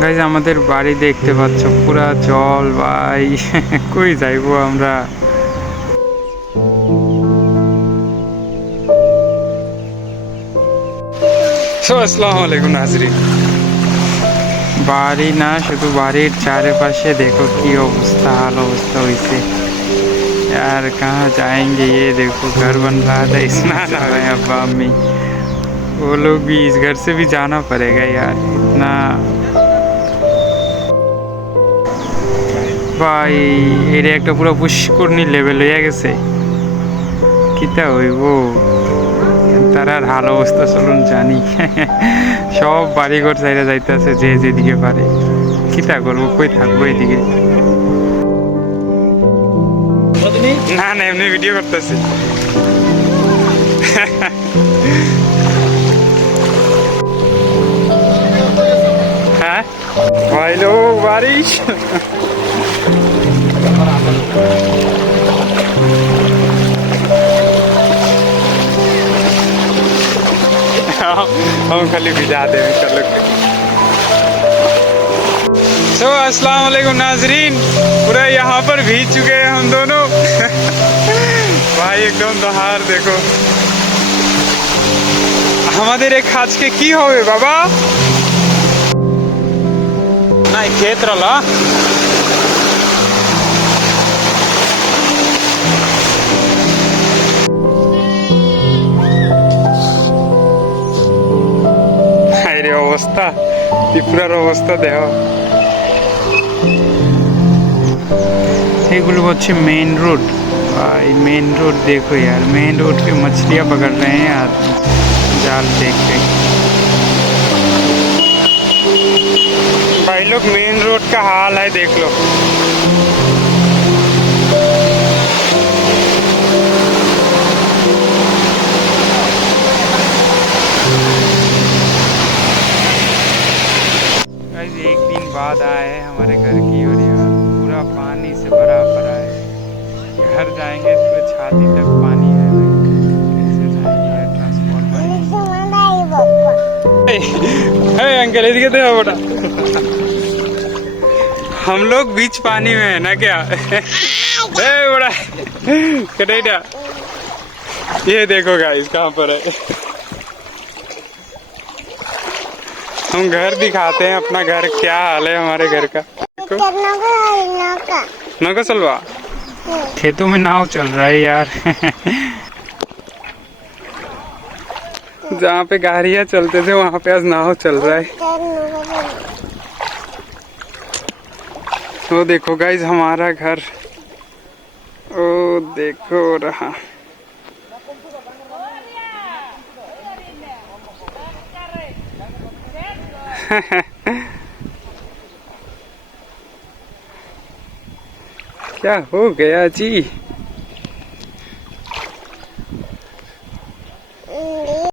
Guys আমাদের বাড়ি দেখতে পাচ্ছ পুরা জল ভাই কই যাইবো আমরা সো আসসালামু আলাইকুম নাজরিন বাড়ি না শুধু বাড়ির চারিপাশে देखो की अवस्था हाल अवस्था হইছে यार कहाँ जाएंगे ये देखो घर बन रहा था स्नान आ रहे हैं अब्बा अम्मी वो लोग भी इस घर से भी जाना पड़ेगा यार इतना ভাই এটা একটা পুরো পুষ্করণী লেভেল হয়ে গেছে। কিতা হইব? তার আর হাল অবস্থা চলুন জানি। সব বাড়িঘর সাইডে যাইতেছে যে যেদিকে পারে। কিতা করব? কই থাকব এদিকে? না না এমনি ভিডিও করতেছি। হ্যাঁ? ভাই লোক हम खाली भिजा दे चलो तो अस्सलाम वालेकुम नाजरीन पूरा यहाँ पर भीग चुके हैं हम दोनों ভাই একদম দহার দেখো আমাদের এই খাজকে কি হবে বাবা না ক্ষেত রলা হাইরে অবস্থা ত্রিপুরার অবস্থা দেহ এগুলো হচ্ছে मेन रोड भाई मेन रोड देखो यार मेन रोड पे मछलियाँ पकड़ रहे हैं आदमी जाल देख के भाई लोग मेन रोड का हाल है देख लो Guys, एक दिन बाद आए हैं हमारे घर की और यार पूरा पानी से भरा पड़ा है। घर जाएँगे तो छाती तक पानी है कैसे जाएँगे? ट्रांसपोर्ट है। अंकल इधर देखो बेटा? हम लोग बीच पानी में है ना क्या? ए बड़ा कटेटा ये देखो गाइस कहाँ पर है। हम घर दिखाते हैं अपना घर क्या हाल है हमारे घर का? नौका चलवा खेतों में नाव चल रहा है यार। जहाँ पे गाड़िया चलते थे वहाँ पे आज नाव चल रहा है। वो देखो गाइज़ हमारा घर। ओ देखो रहा। क्या हो गया जी?